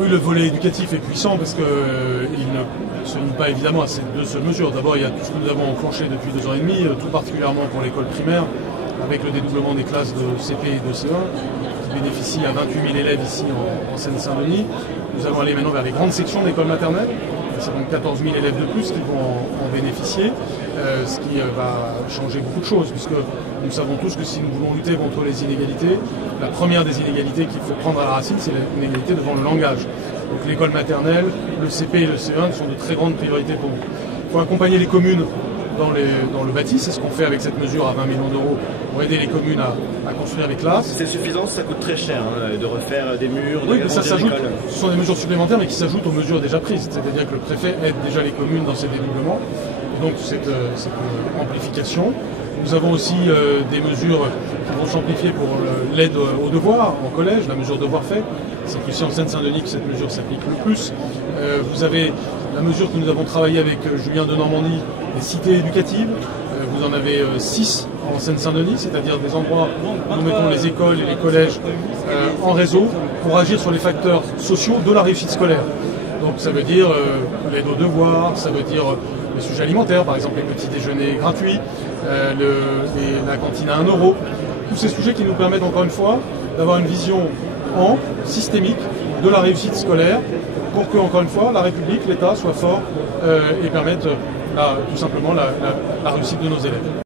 Oui, le volet éducatif est puissant parce qu'il ne se limite pas évidemment à ces deux seules mesures. D'abord, il y a tout ce que nous avons enclenché depuis 2 ans et demi, tout particulièrement pour l'école primaire, avec le dédoublement des classes de CP et de CE1, qui bénéficie à 28 000 élèves ici en Seine-Saint-Denis. Nous allons aller maintenant vers les grandes sections d'école maternelle. C'est donc 14 000 élèves de plus qui vont en bénéficier, ce qui va changer beaucoup de choses, puisque nous savons tous que si nous voulons lutter contre les inégalités, la première des inégalités qu'il faut prendre à la racine, c'est l'inégalité devant le langage. Donc l'école maternelle, le CP et le CE1 sont de très grandes priorités pour nous. Il faut accompagner les communes dans le bâti, c'est ce qu'on fait avec cette mesure à 20 millions d'euros pour aider les communes à construire les classes. C'est suffisant, ça coûte très cher de refaire des murs, oui, mais ça s'ajoute. Ce sont des mesures supplémentaires mais qui s'ajoutent aux mesures déjà prises. C'est-à-dire que le préfet aide déjà les communes dans ces dédoublements. Et donc cette amplification. Nous avons aussi des mesures qui vont s'amplifier pour l'aide aux devoirs en collège, la mesure devoir fait. C'est ici en Seine-Saint-Denis que cette mesure s'applique le plus. Vous avez la mesure que nous avons travaillé avec Julien de Normandie, les cités éducatives. Vous en avez 6 en Seine-Saint-Denis, c'est-à-dire des endroits où nous mettons les écoles et les collèges en réseau pour agir sur les facteurs sociaux de la réussite scolaire. Donc ça veut dire l'aide aux devoirs, ça veut dire les sujets alimentaires, par exemple les petits déjeuners gratuits, la cantine à 1 euro. Tous ces sujets qui nous permettent encore une fois d'avoir une vision systémique de la réussite scolaire pour que, encore une fois, la République, l'État soient forts et permettent tout simplement la réussite de nos élèves.